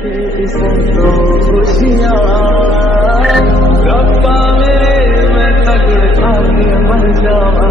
तो खुशियाँ रब्बा मेरे मैं तगड़ खा के मर जावा